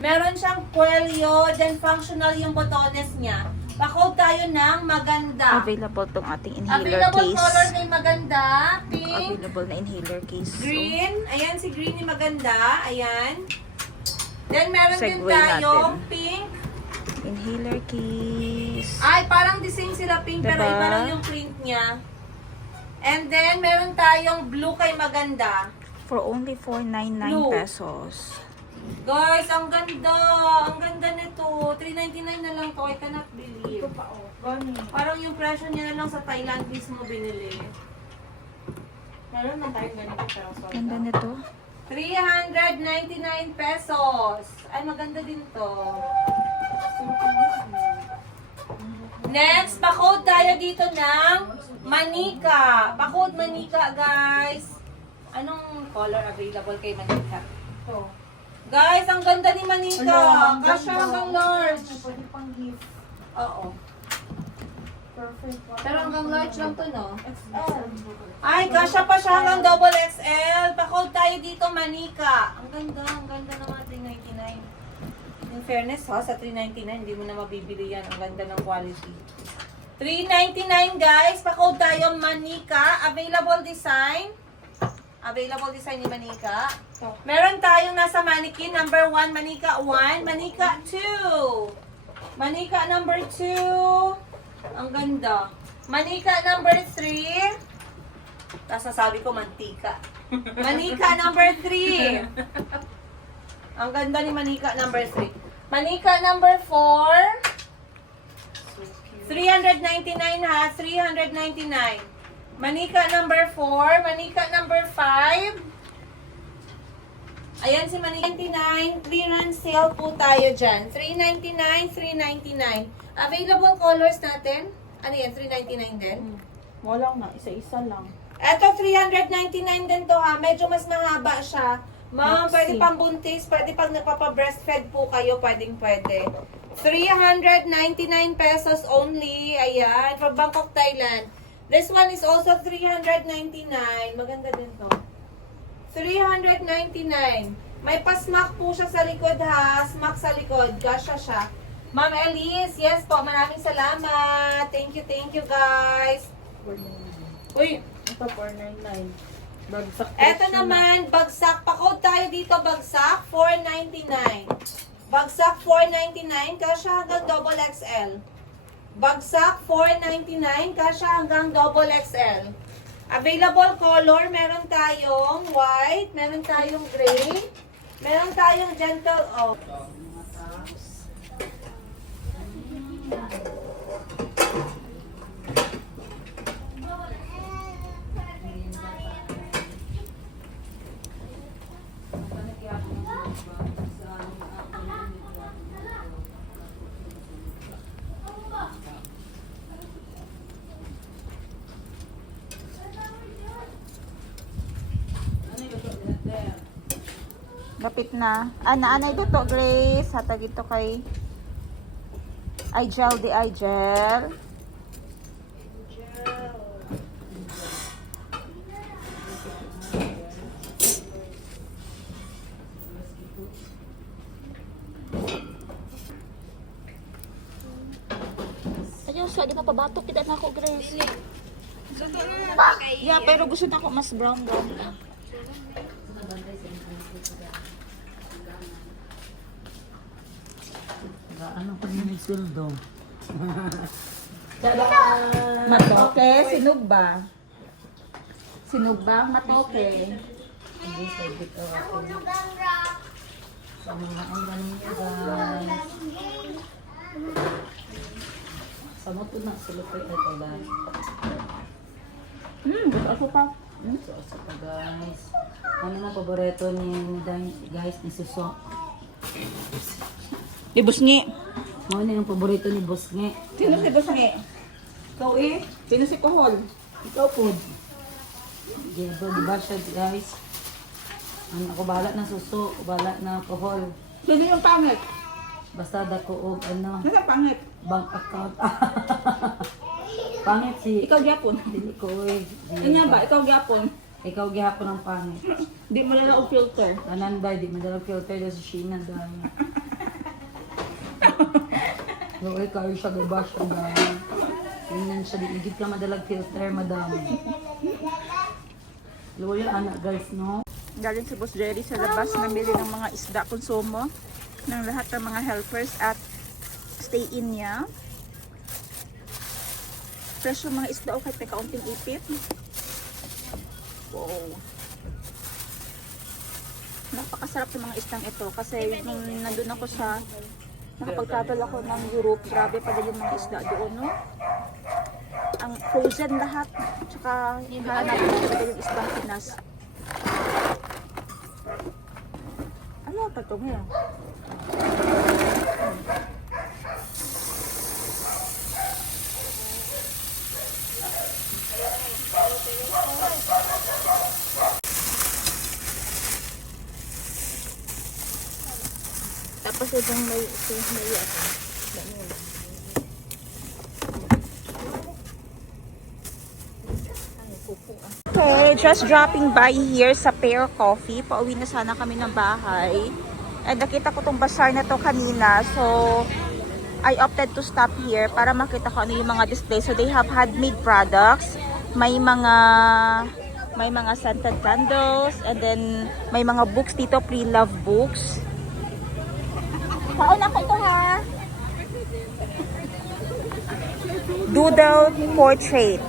Meron siyang kwelyo, then functional yung botones niya. Pa-code tayo ng maganda. Available tong ating inhaler Available case. color na yung maganda. Pink, Available na inhaler case. green. Ayan, si green yung maganda. Ayan. Then meron din Segue tayong natin. pink. Inhaler case. Ay, parang the same sila pink, pero Diba? iba lang yung print niya. And then, meron tayong blue kay maganda. For only 499 Blue. pesos. Guys, ang ganda. Ang ganda nito. 399 na lang to. I cannot believe. Parang yung presyo niya na lang sa Thailand mismo binili. Meron na tayong ganito pero sorry. Ganda nito. 399 pesos. Ay, maganda din to. Next, pa-code tayo dito ng Manika. Pa-code Manika, guys. Anong color available kay Manika? Guys, ang ganda ni Manika. Kasha hanggang large. Pwede pang gift. Oo. Perfect. Pero hanggang large lang to, no? XL. Ay, kasha pa siya hanggang double XL. Pa-code tayo dito, Manika. Ang ganda naman, 399. In fairness ha, sa 399, hindi mo na mabibili yan. Ang ganda ng quality. 399 guys, pa-code tayo, Manika. Available design. Available design ni Manika. Meron tayong nasa mannequin, number 1, Manika 1, Manika 2. Manika number 2. Ang ganda. Manika number 3. Tapos sasabi ko, mantika. Manika number 3. Ang ganda ni Manika number 3. Manika number 4. 399 ha, 399. Manika number 4, Manika number 5. Ayan si Manika 99, clearance sale po tayo dyan. 399, 399. Available colors natin. Ano yan, 399 din? Wala na, isa-isa lang. Eto, 399 din to ha. Medyo mas mahaba siya. Ma'am, Maxi. pwede pang buntis, pwede pag nagpapa-breastfed po kayo, pwedeng pwede. 399 pesos only. Ayan, from Bangkok, Thailand. This one is also 399. Maganda din to. 399. May pa-smack po siya sa likod ha. Smack sa likod. Gasha siya. Ma'am Elise, yes po. Maraming salamat. Thank you guys. Uy, Ito, 499. Bagsak. eto naman, bagsak. Pa-code tayo dito, bagsak. 499. Bagsak 499. Kasya hanggang double XL. Bagsak 499. Kasya hanggang double XL. Available color, meron tayong white, meron tayong gray, meron tayong gentle oak. Lapit na. Anay to, Grace. Hatag ito kay Igel di Igel. Ayaw, sa di mapabatok kita na ako, Grace. Yeah, pero gusto na ako mas brown. Ano pa yung sweldo? Matoke, sinog ba? Sinog ba? Matoke. Hindi sa dito ako. Sa mga ang galing guys. Sa mo po na sulupit ito ba? Ako pa. So, sa pa guys. Ano na paborito ni guys ni Suso? Libos ngi. Ano yung paborito ni Boss Nge? Sino si Boss ngi? Ikaw eh. Sino si Kohol? Ikaw po. Diba, diba siya guys? Ano ako bahala na Suso, bahala na alcohol. Sino yung pangit? Basta dako og ano, Nasa pangit? bank account. Pangit si Ikaw gyapon. dili ko eh. Kanya ba? Ikaw gyapon. Ikaw gihapon ang pangit. Di mo na ako filter. Tanan ba di madala filter do sa Sheena dahil. Luoy kayo siya gabash ang dami. Tingnan siya, digit ka madalag filter, madam. Luoy anak guys, no? Galing si Boss Jerry sa labas, namili ng mga isda konsumo ng lahat ng mga helpers at stay-in niya. Fresh yung mga isda o kahit may kaunting ipit. Wow. Napakasarap ng mga isdang ito kasi nung nandun ako sa nakapag-travel ako ng Europe, grabe pala yung mga isda doon, no? Ang frozen lahat, tsaka hanap talaga yung isdang Pinas. Ano ito ito ngayon? Tapos itong may Okay, just dropping by here sa Pear Coffee. Pauwi na sana kami ng bahay. And nakita ko tong bazaar na to kanina. So, I opted to stop here para makita ko ano yung mga display. So, they have handmade products. May mga scented candles. And then, may mga books dito, pre-love books. Pauna ko ito ha. Doodle portrait.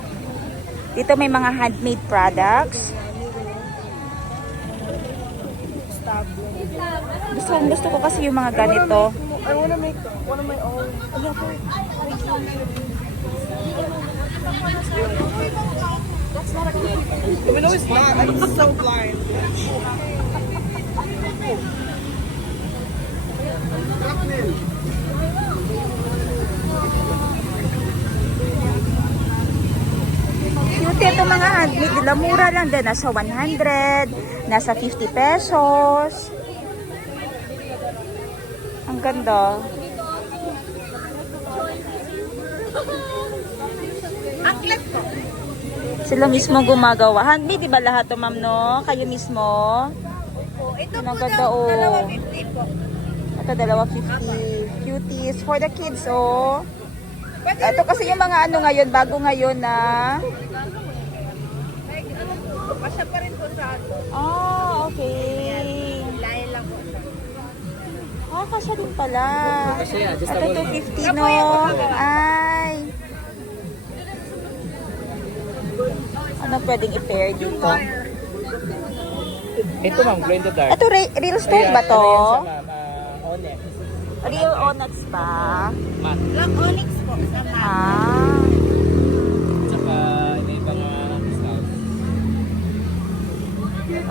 Dito may mga handmade products. Gusto ko kasi yung mga ganito. I wanna make one of my own. No, it's not. I'm so blind. Cute ito mga handmade nila. Mura lang din. Nasa 100, nasa 50 pesos. Ang ganda. Sila mismo gumagawa. Handmade, di ba lahat to, ma'am, no? Kayo mismo? Ito Ang po ganda, daw, oh. 250 po. Ito, 250. Cuties. For the kids, oh. Ito kasi yung mga ano ngayon, bago ngayon na... Pasya pa rin po sa ano. Oh, okay. Lain lang po. Oh, kasya din pala. Ito 250, no? Ay. Ano pwedeng i-pair dito? Ito ma'am, glow in the dark. Ito, real stone ba to? Ano yan sa ma'am? Onyx. Real onyx ba? Black onyx po. Sama. Ah. Tsaka iba-ibang crystals.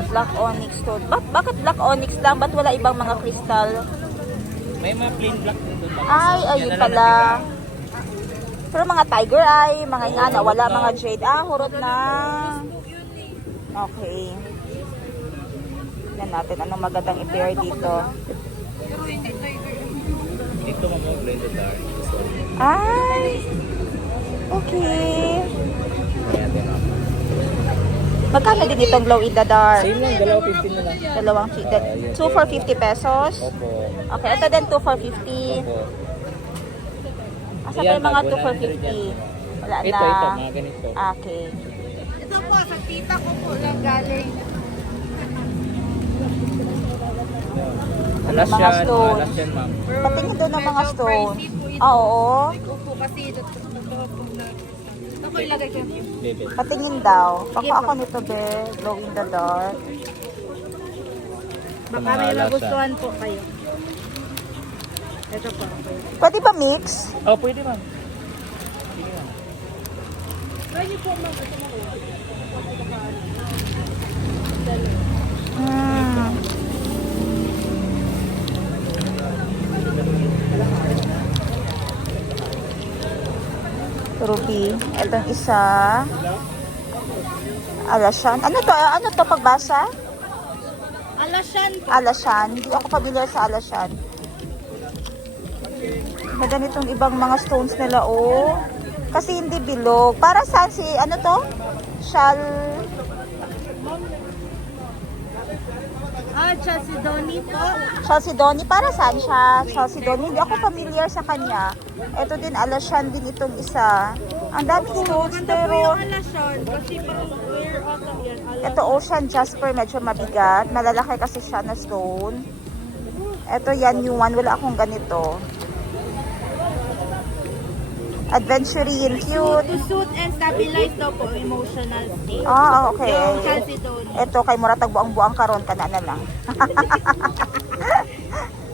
Black onyx stone. Bakit black onyx lang? Ba't wala ibang mga crystal? May mga plain black din doon. ma'am. Ay, Yan ayun na lang pala. natira. Pero mga tiger eye, mga ingana, wala mga jade. Ah, hurot na. Okay. Tignan natin anong magandang i-pair dito. Dito ma'am, glow in the dark. Sorry. Ay! Okay. Ayan din ma'am. Magkano din itong glow in the dark? Same lang, 250 na lang. Dalawang sheet. 2 for 50 pesos. Opo. Okay, ito din 2 for 50. Opo. Asa pa yung mga 2 for 50? Wala na. Ito, mga ganito. Okay. Ito po, sa tita ko po lang galing. Ano yung mga stones? Alas yan ma'am. Patingin doon ng mga stones. Ah, oo. Opo, kasi ito po na. Ako ilagay ko. Bebe. Patingin daw. Baka ako nito, be. Glow in the dark. Baka may magustuhan po kayo. Ito po. Pwede ba mix? Oh, pwede ma'am. Sige ma'am. Hmm. Ruby. Itong isa. Alashan. Ano to? Ano to pagbasa? Alasyan po. Alashan. Hindi ako familiar sa Alashan. May ganitong ibang mga stones nila, oh. Kasi hindi bilog. Para saan si, ano to? Shal... Chalcedony po. Chalcedony, para saan siya? Chalcedony, hindi ako familiar sa kanya. Ito din, Alashan din itong isa. Ang daming stones, pero Alashan, kasi parang rare ata yan. ito Ocean Jasper, medyo mabigat. Malalaki kasi siya na stone. Ito yan yung one, wala akong ganito. Adventurine, cute. To suit and stabilize daw po emotional state. Ah, okay. Yung Chalcedony. Ito, kay Muratag buang-buang karon ka na lang.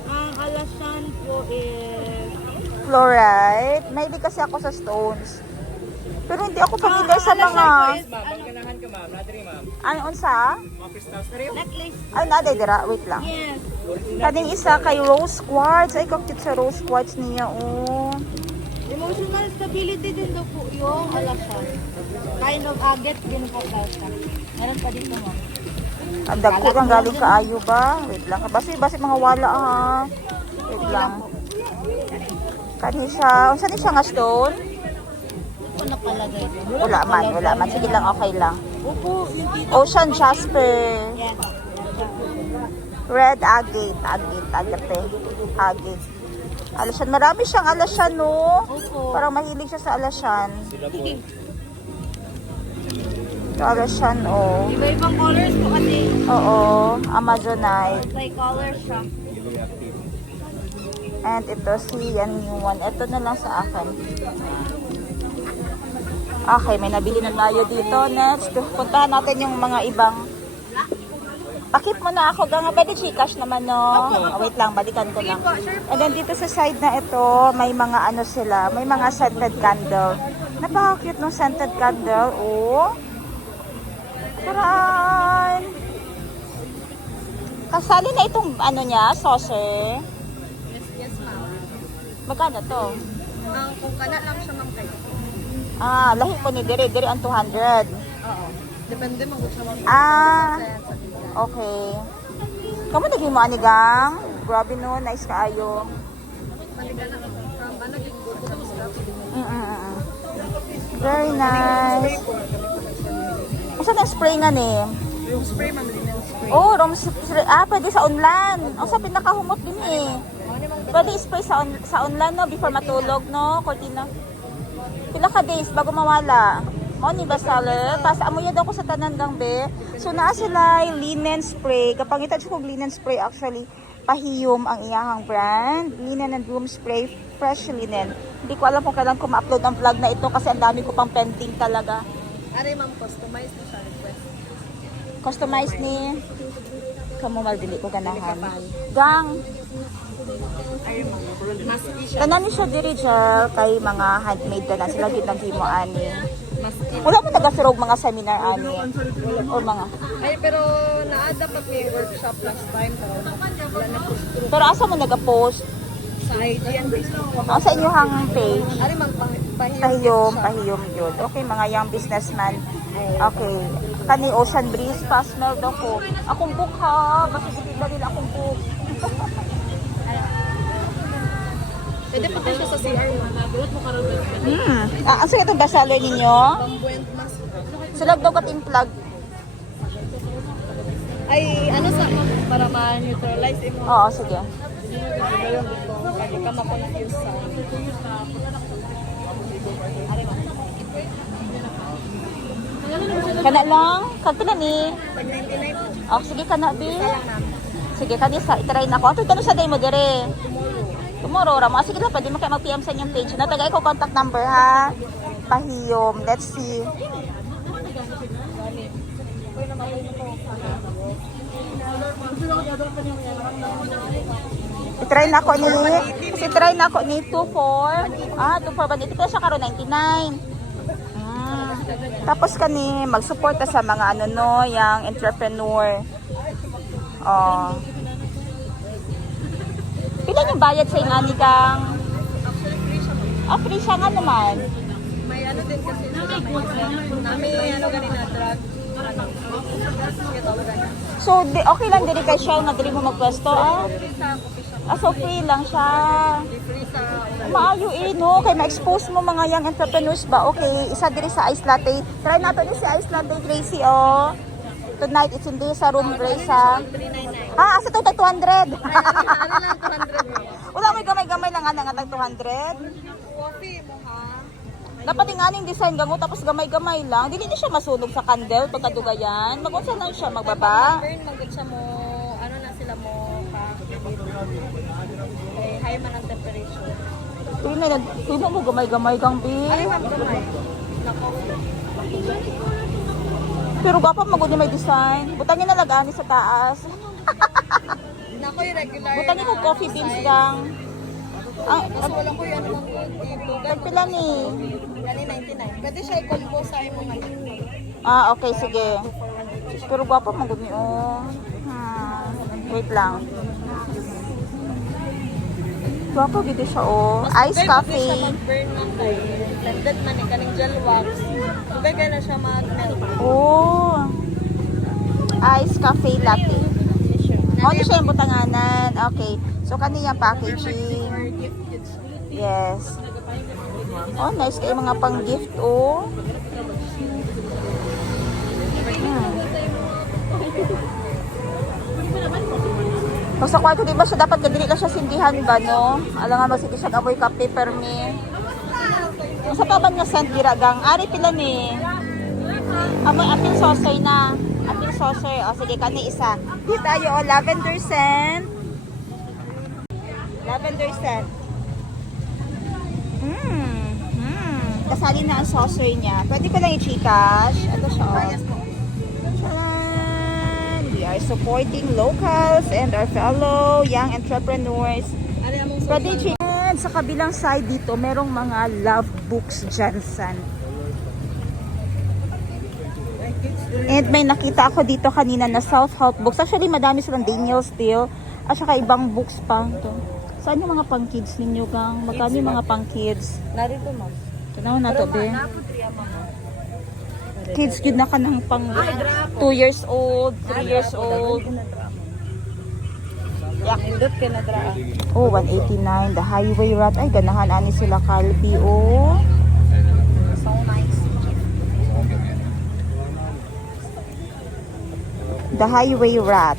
Ang Alashan po is... Fluorite. Mahilig kasi ako sa stones. Pero hindi ako familiar sa mga... Ma'am, pagkanahan ka ma'am. Nadri ma'am. Ano, unsa? Mga crystals na rin. Necklace. Ay, naday dira. Wait lang. Yes. Kaning isa kay Rose Quartz. Ay, kakit sa Rose Quartz niya, oh. Emotional stability din daw po yung Alashan. Kind of agate din po daw siya. Meron pa dito mo. Ang dagko kang galing kaayo ba? Wait lang. Basi mga wala, ha. Wait lang. Kani siya. Unsa ni siya nga stone? Ito nakalagay. Wala man. Sige lang, okay lang. Opo, yung dito. Ocean Jasper. Yes. Red agate. Agate. Alashan. Marami siyang alashan, no? Opo. Parang mahilig siya sa alashan. Ito, alashan, oh. Iba-ibang colors po kasi. Oo. Amazonite. Multi-color siya. And ito, yan yung one. Ito na lang sa akin. Okay, may nabili na tayo dito. Next, puntahan natin yung mga ibang. Pakip mo na ako. Ganga, pwede Gcash naman, no? Oh, wait lang, balikan ko lang. And then dito sa side na ito, may mga ano sila. May mga scented candle. Napaka-cute ng scented candle. Oh. Taran! Kasali na itong ano niya, saucer. Yes, ma'am. Magkano to? Kung kana lang siya ng kayo. Ah, lahi po ni Dire ang 200. Oo. Depende mo kung siya mag- Ah, okay. Kamu naging mo anigang? Grabe no, nice kaayo. Very nice. Asa na spray nga ni? Yung spray, ma'am, linen spray. Oh, spray. Ah, pwede sa online. Ang sabi nakahumot din eh. Pwede spray sa online no, before matulog no, cortina. Pila ka days bago mawala. Mo ni basale, tas amoy daw ko sa tanan gang be. So naa sila linen spray. Kapangitan siya kog linen spray actually. Pahiyom ang iyahang brand. Linen and room spray, fresh linen. Hindi ko alam kung kailan ko ma-upload ang vlog na ito kasi ang dami ko pang pending talaga. Ari, ma'am, customize na siya request. Customize ni kamo maldili ko ganahan. Gang. Ari, ma'am. Maski siya. Tanan ni siya diri gel kay mga handmade na sila gid nang himo ani. Maski. Wala mo taga-surog mga seminar ani or mga. Ay, pero naa-dapat may workshop last time. Pero wala na po. Pero asa mo naga-post? Sa IG and Facebook. Ang sa inyong page? Ari, ma'am, pahiyom. Pahiyom yun. Okay, mga young businessman. Okay. Kani Ocean Breeze, pa-smell daw ko. Akong book ha. Basta na nila akong book. Pwede pa siya sa CR. Ang sige itong bestseller ninyo? Pambuent mas. Sulag daw ka-plug. Ay, ano sa para ma-neutralize mo. Oo, sige. Hindi ka ma-confuse sa. Kana lang? Kagpila ni? Pag 99, Oh, sige kana di. Sige kanisa, itry na ko. Ato tanong sa day mo dire. Tomorrow ra mo. Sige lang, pwede mo kayo mag-PM sa inyong page. Natagay ko contact number ha. Pahiyom. Let's see. I-try na ako ni, kasi try na ako ni 24. Ah, 24 ba? Dito pa siya karon 99. Tapos kani mag-support sa mga ano no, yung entrepreneur. Oh. Pila yung bayad sa ingani kang? Ah, free siya nga naman. may ano din kasi may ano ganina drug. So, okay lang diri kay siya nga diri mo magpwesto ah. Ah, so free lang siya. Maayo eh, no? Kay ma-expose mo mga young entrepreneurs ba? Okay, isa diri sa Ice Latte. Try nato ni si Ice Latte, Gracie, oh. Tonight, it's hindi sa room, Grace, ha? Ah, asa to tag 200. Ano lang 200 mo? Wala may gamay-gamay lang nga tag 200. Coffee mo ha? Dapat yung aning design gango tapos gamay-gamay lang. Dili ni siya masunog sa candle pagkadugayan. Magunsa lang siya magbaba. Burn magod siya mo, ano na sila mo pa. Okay, high man ang temperature. Tuwi mo gamay-gamay kang bi. Ano yung gamay? Na coffee. Pero gapa magod niya may design. Butangin na lagani sa taas. Nako yung regular Butangin mo na, coffee ano, beans size. lang. Ah, Kaso wala ko yung ano lang tipo. pila ni. Gani 99. Pwede siya i-combo sa imo ngayon. Ah, okay, sige. Pero gwapo magod ni oh. Wait lang. Gwapo gid siya oh. Ice Siya coffee. mag-burn ng kay blended man eh, kaning gel wax. Subay kaya na siya mag-melt. Oh. Ice coffee latte. Oh, di siya yung butanganan. Okay. So, kaniyang packaging. Or gift goods. Yes. Oh, nice kayo mga pang-gift, oh. Pag sa kwarto, di ba siya dapat kadili lang siya sindihan ba, no? Alam nga, magsindi siya amoy kape, permi. Sa taban nga scent diragang. Ari pila ni. Amoy apil sosoy na. Apil sosoy. O, sige, kani isa. Di tayo, oh, lavender scent. Lavender scent. Kasali na ang saucer niya. Pwede ko lang i-Gcash. Ito siya. Charan! We are supporting locals and our fellow young entrepreneurs. Ano yung mong Pwede i-Gcash. Sa kabilang side dito, merong mga love books dyan, san. And may nakita ako dito kanina na self-help books. Actually, madami silang Daniel Steele. At saka ibang books pa. Ito. Saan yung mga pang-kids ninyo, gang? Magkano yung mga pang-kids? narito mo? Tanaw na to, be. Naputriya mo. Kids yun na ka ng pang 2 years old, 3 years old. Indot ka na dra. Oh, 189. The Highway Rat. Ay, ganahan ani sila Calbee, oh. So nice. The Highway Rat.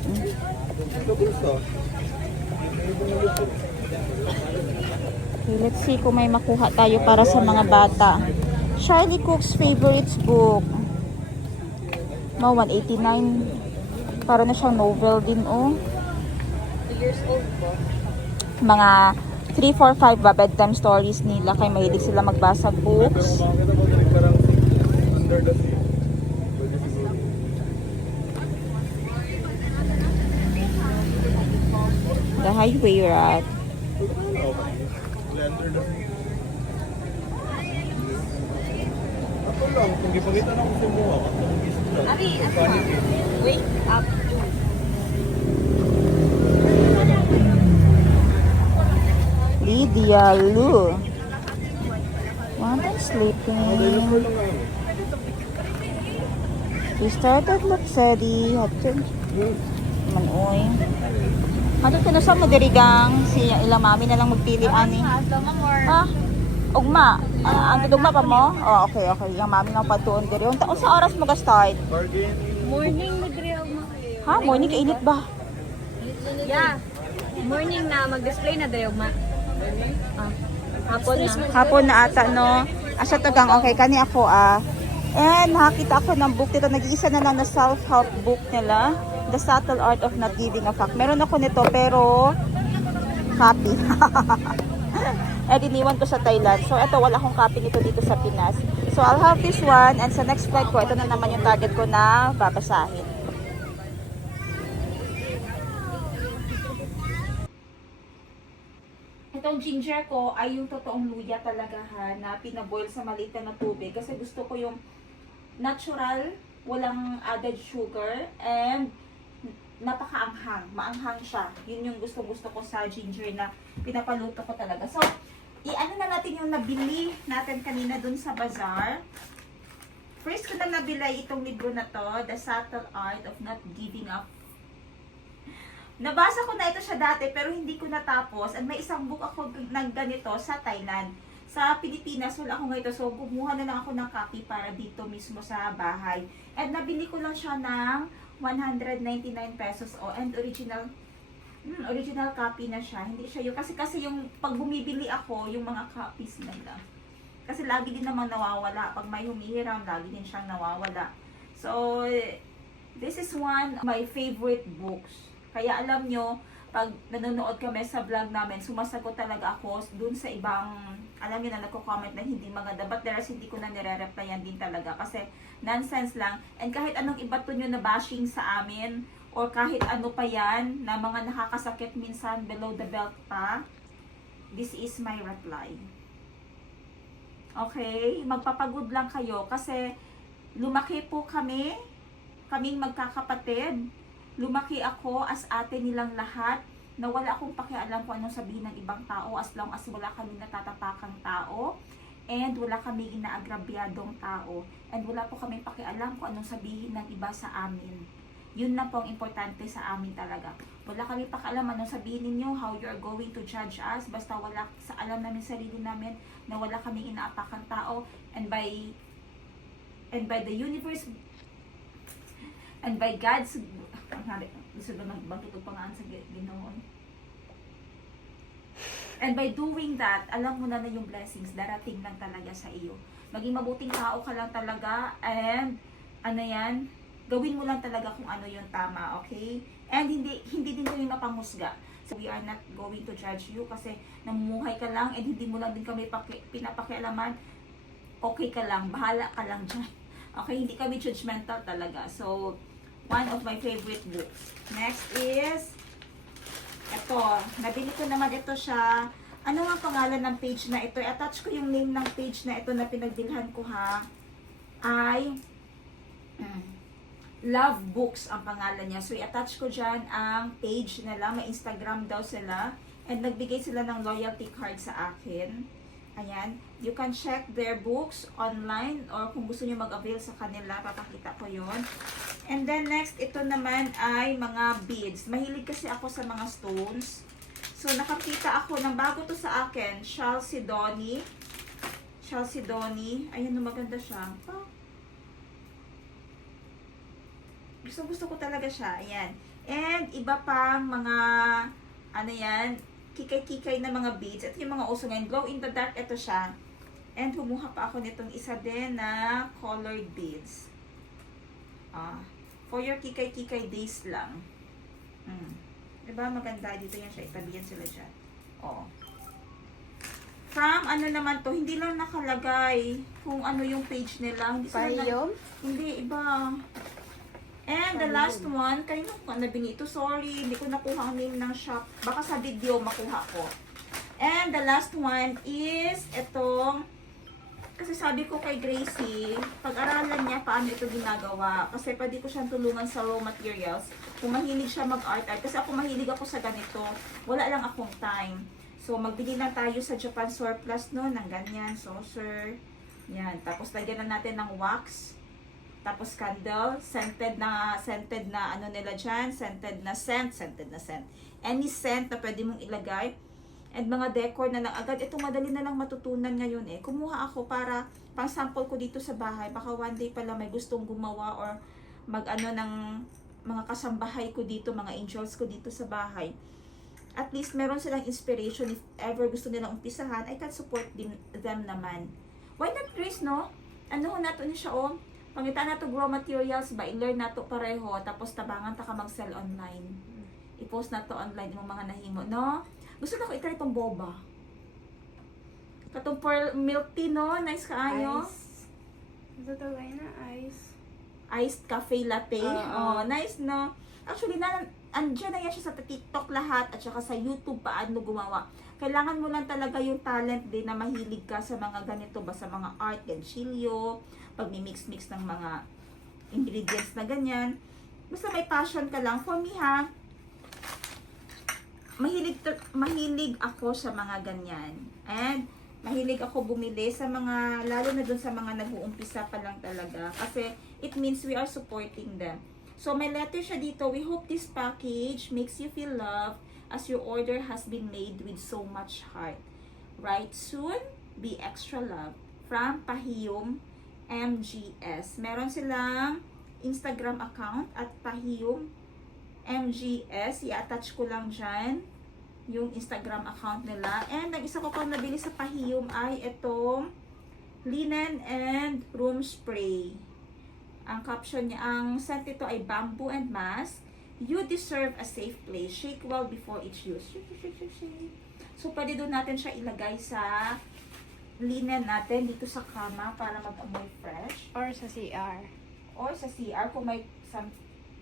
Okay, let's see kung may makuha tayo para sa mga bata. Charlie Cook's Favorites Book. No, 189. Para na siyang novel din, oh. 2 years old po. Mga 3, 4, 5 ba bedtime stories nila kay mahilig sila magbasa books. The Highway Rat. Ako lang, kung ipakita na ko sa mga Ari, ano? Wake up. Lydia Lu. Want and sleeping. We started Lapsedi. Hatun. Manoy. Hatun ko na sa madirigang. Si ilang mami na lang magpili ani. Ah, ugma. Ang ugma pa mo? Oh, okay, okay. Yung mami lang patuon diri. Unta sa oras mo ga-start? Morning nagreal mo. Ha, morning kainit ba? Yeah. Morning na mag-display na dayo ma. Hapon na. Hapon na ata, no? Asa to gang, okay, kani ako, And nakakita ako ng book dito. Nag-iisa na lang na self-help book nila. The Subtle Art of Not Giving a Fuck. Meron ako nito, pero copy. Iniwan ko sa Thailand. So, ito, wala akong copy nito dito sa Pinas. So, I'll have this one. And sa next flight ko, ito na naman yung target ko na babasahin. Itong ginger ko ay yung totoong luya talaga ha, na pinaboil sa maliit na tubig. Kasi gusto ko yung natural, walang added sugar, and napakaanghang. Maanghang siya. Yun yung gusto ko sa ginger na pinapaluto ko talaga. So, i-ano na natin yung nabili natin kanina dun sa bazaar. First ko na nabili itong libro na to, The Subtle Art of Not Giving Up. Nabasa ko na ito siya dati pero hindi ko natapos. At may isang book ako ng ganito sa Thailand. Sa Pilipinas, wala ako ngayon. So, kumuha na lang ako ng copy para dito mismo sa bahay. At nabili ko lang siya ng 199 pesos. Oh, and original copy na siya. Hindi siya yung, kasi yung pag bumibili ako, yung mga copies nila. Kasi lagi din naman nawawala. Pag may humihiram, lagi din siyang nawawala. So, this is one of my favorite books. Kaya alam nyo, pag nanonood kami sa vlog namin, sumasagot talaga ako dun sa ibang, alam nyo na nagko-comment na hindi maganda. But there's hindi ko na nire-replyan din talaga. Kasi nonsense lang. And kahit anong iba to nyo na bashing sa amin, or kahit ano pa yan, na mga nakakasakit minsan below the belt pa, this is my reply. Okay? Magpapagod lang kayo kasi lumaki po kaming magkakapatid. Lumaki ako as ate nilang lahat na wala akong pakialam kung anong sabihin ng ibang tao as long as wala kami natatapakang tao and wala kami inaagrabyadong tao and wala po kami pakialam kung anong sabihin ng iba sa amin. Yun na po ang importante sa amin talaga. Wala kami pakialam anong sabihin ninyo, how you're going to judge us, basta wala sa alam namin sarili namin na wala kami inaapakang tao and by the universe and by God's gusto ba magbantutog pangaan sa Ginoon. And by doing that, alam mo na yung blessings darating lang talaga sa iyo. Maging mabuting tao ka lang talaga and gawin mo lang talaga kung ano yung tama, okay? And hindi din kami mapanghusga. So we are not going to judge you kasi namumuhay ka lang and hindi mo lang din kami pinapakialaman. Okay ka lang, bahala ka lang dyan. Okay, hindi kami judgmental talaga. So, one of my favorite books. Next is, ito, nabili ko naman ito siya. Ano nga pangalan ng page na ito? I-attach ko yung name ng page na ito na pinagbilhan ko ha. Ay, Love Books ang pangalan niya. So, i-attach ko dyan ang page nila. May Instagram daw sila. And nagbigay sila ng loyalty card sa akin. Ayan. You can check their books online or kung gusto niyo mag-avail sa kanila, papakita ko yun. And then next, ito naman ay mga beads. Mahilig kasi ako sa mga stones. So, nakakita ako ng bago to sa akin, Chalcedony. Ayan, maganda siya. Oh. Gusto ko talaga siya. Ayan. And iba pang mga, kikay-kikay na mga beads. Ito yung mga uso ngayon. Glow in the dark, ito siya. And humuha pa ako nitong isa din na colored beads. For your kikay-kikay days lang. Diba maganda? Dito yan siya. Itabihan sila dyan. From ano naman to, hindi lang nakalagay kung ano yung page nila. Hindi, iba. And the last one, kanino ko nabingi ito? Sorry, hindi ko nakuha ang name ng shop. Baka sa video makuha ko. And the last one is itong, kasi sabi ko kay Gracie, pag-aralan niya paano ito ginagawa. Kasi pwede ko siyang tulungan sa raw materials. Kung mahilig siya mag-art. Kasi ako mahilig ako sa ganito. Wala lang akong time. So, magbili lang tayo sa Japan Surplus no, ng ganyan, saucer. Yan. Tapos lagyan na natin ng wax. Tapos candle, scented na ano nila dyan, scented na scent. Any scent na pwede mong ilagay. And mga decor na lang agad. Ito madali na lang matutunan ngayon eh. Kumuha ako para pang-sample ko dito sa bahay. Baka one day pala may gustong gumawa or mag-ano ng mga kasambahay ko dito, mga angels ko dito sa bahay. At least meron silang inspiration if ever gusto nilang umpisahan, I can support them naman. Why not Grace, no? Ano nato niya siya Pangita na to raw materials ba, i-learn na to pareho, tapos tabangan ta ka mag-sell online. I-post na to online yung mga nahimo, no? Gusto na ko i-try itong boba. Katong pearl milk tea, no? Nice kaayo. Ito tagay na ice. Iced cafe latte. Nice, no? Actually, andyan na yan siya sa TikTok lahat at saka sa YouTube paano gumawa. Kailangan mo lang talaga yung talent din na mahilig ka sa mga ganito ba, sa mga art, ganchilyo, pag mix ng mga ingredients na ganyan. Basta may passion ka lang. For me ha, mahilig ako sa mga ganyan. And mahilig ako bumili sa mga, lalo na dun sa mga nag-uumpisa pa lang talaga. Kasi it means we are supporting them. So may letter siya dito. We hope this package makes you feel loved as your order has been made with so much heart. Write soon, be extra love. From Pahiyom MGS. Meron silang Instagram account at Pahiyom MGS. I-attach ko lang dyan yung Instagram account nila. And ang isa ko pang nabili sa Pahiyom ay itong linen and room spray. Ang caption niya, ang scent nito ay bamboo and mask. You deserve a safe place. Shake well before it's used. Shake, shake, shake, shake. So, pwede doon natin siya ilagay sa linen natin dito sa kama para mag-amoy fresh. Or sa CR. Or sa CR kung may some...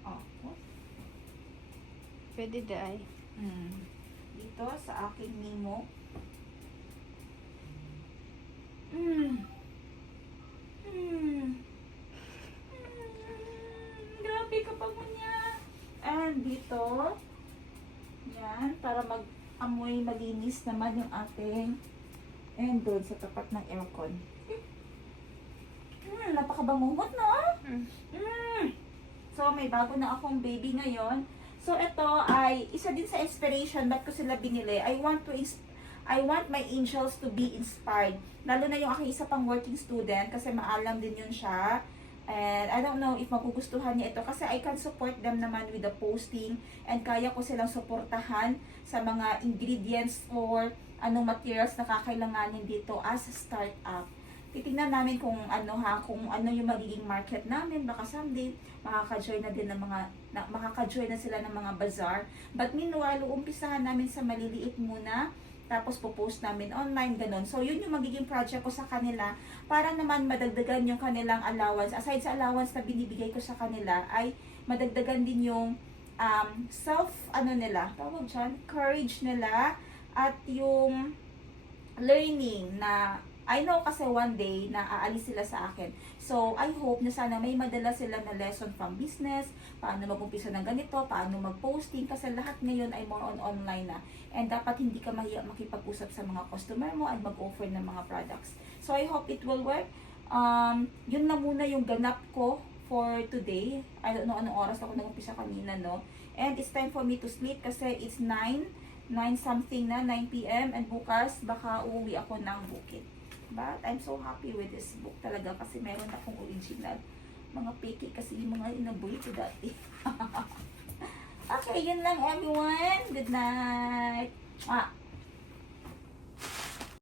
Oh, Pwede dahil. dito sa aking Nemo. Grabe kapango niya. And dito, yan, para mag-amoy malinis naman yung ating and doon sa tapat ng aircon. Napakabangungot na. So, may bago na akong baby ngayon. So, ito ay isa din sa inspiration. Ba't ko sila binili? I want my angels to be inspired. Lalo na yung aking isa pang working student kasi maalam din yun siya. And I don't know if magugustuhan niya ito kasi I can support them naman with the posting and kaya ko silang suportahan sa mga ingredients or anong materials na kakailanganin dito as a startup. Titingnan namin kung ano yung magiging market namin. Baka someday makaka-join na din ng makaka-join na sila ng mga bazaar. But meanwhile, uumpisahan namin sa maliliit muna. Tapos po-post namin online, ganun. So, yun yung magiging project ko sa kanila para naman madagdagan yung kanilang allowance. Aside sa allowance na binibigay ko sa kanila, ay madagdagan din yung courage nila at yung learning na I know kasi one day na aalis sila sa akin. So, I hope na sana may madala sila na lesson from business, paano mag-umpisa ng ganito, paano mag-posting, kasi lahat ngayon ay more on online na. And dapat hindi ka mahiya makipag-usap sa mga customer mo at mag-offer ng mga products. So, I hope it will work. Yun na muna yung ganap ko for today. I don't know anong oras ako nag-umpisa kanina, no? And it's time for me to sleep kasi it's 9 something na, 9 p.m. And bukas, baka uuwi ako ng Bukid. But I'm so happy with this book talaga kasi meron akong original. Mga peke kasi yung mga inaboy ko dati. Okay, yun lang everyone. Good night.